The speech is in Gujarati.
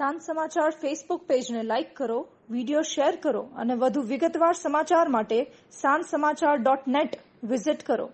સાંજ સમાચાર ફેસબુક પેજને લાઇક કરો, વિડીયો શેર કરો અને વધુ વિગતવાર સમાચાર માટે sanssamachar.net વિઝિટ કરો.